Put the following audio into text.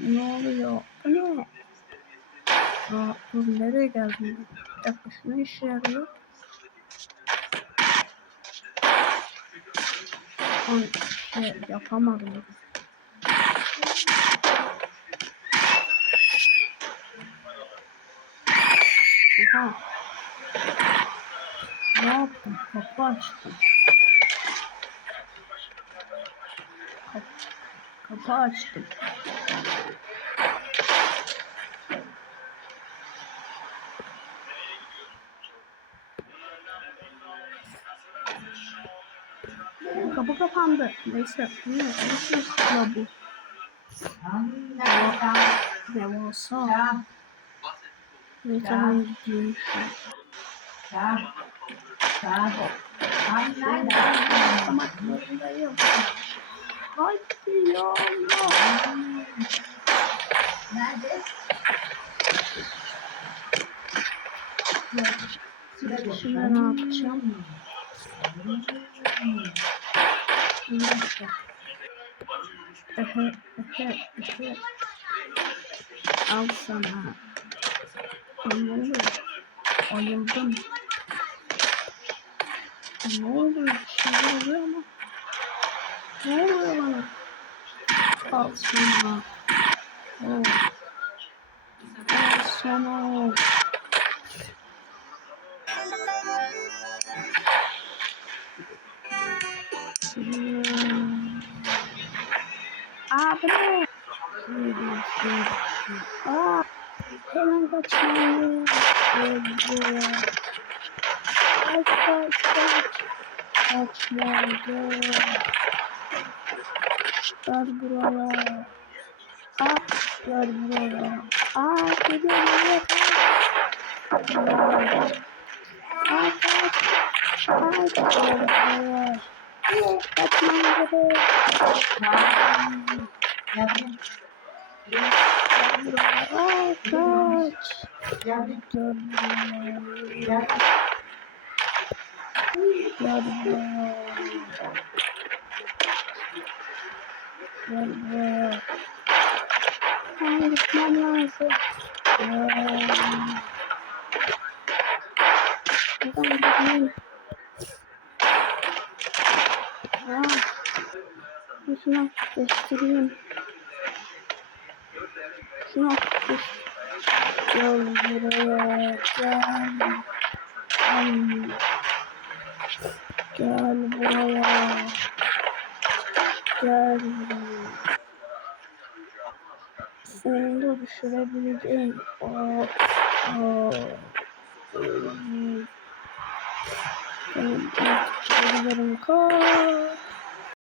Ne oluyor? Bu ne? Dur nereye geldim? Bir dakika şuna işe yarıyor. Yapamadım. Oha. Ne yaptım? Kapı açtım. Kapı açtım. Kapı kapandı. Neyse. Nasıl ya bu? Devasa. Neyse ben gideyim şu. Ama zorundayım. Hadi ya Allah. Nerede? Şimdi ne yapacağım? Al sana. Ne oluyor? Ayıldım. Ne oluyor? Bir şeyler oluyor ama. Ne oluyor bana? Al sana. Al sana. Abi ne? Hemen kaçmalıyım. Kaç. Kaçmalıyım. Gel buraya. Gel buraya. Geliyorum. Gitmem lazım. Şunu değiştireyim. Şunu gel buraya. Gel buraya. Gel. Seni de düşürebileceğim. Benim artık kaç.